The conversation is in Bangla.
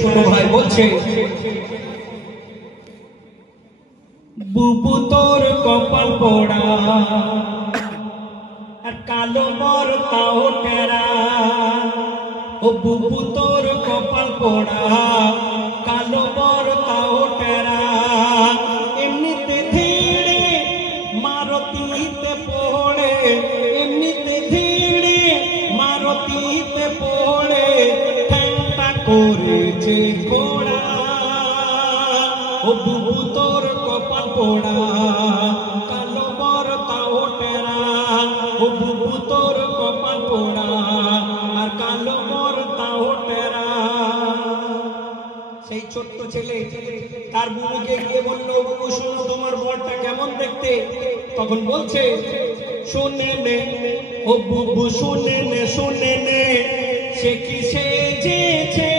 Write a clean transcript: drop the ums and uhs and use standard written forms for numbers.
ছোট ভাই বলছে, বুবু তোর কপাল পোড়া আর কালো বর তাও টেরা। ও বুবু তোর কপাল পোড়া কালো বর তাও টেরা। এমনিতে ধীরে মারতিতে পড়ে, এমনিতে ধীরে মারতিতে পড়ে ঠ্যাংটা করেছে খোড়া। ও বুবু তোর কপাল পোড়া কালো বর তাও টেরা। ও বুবু তোর কপাল পোড়া আর কালো বর তাও টেরা। সেই ছোট্ট ছেলে তার বুবুকে গিয়ে বলল, বুবু শোনো তোমার বরটা কেমন দেখতে? তখন বলছে, শুনে নে ও বুবু শুনে নে, শুনে নে সে কি সেজেছে।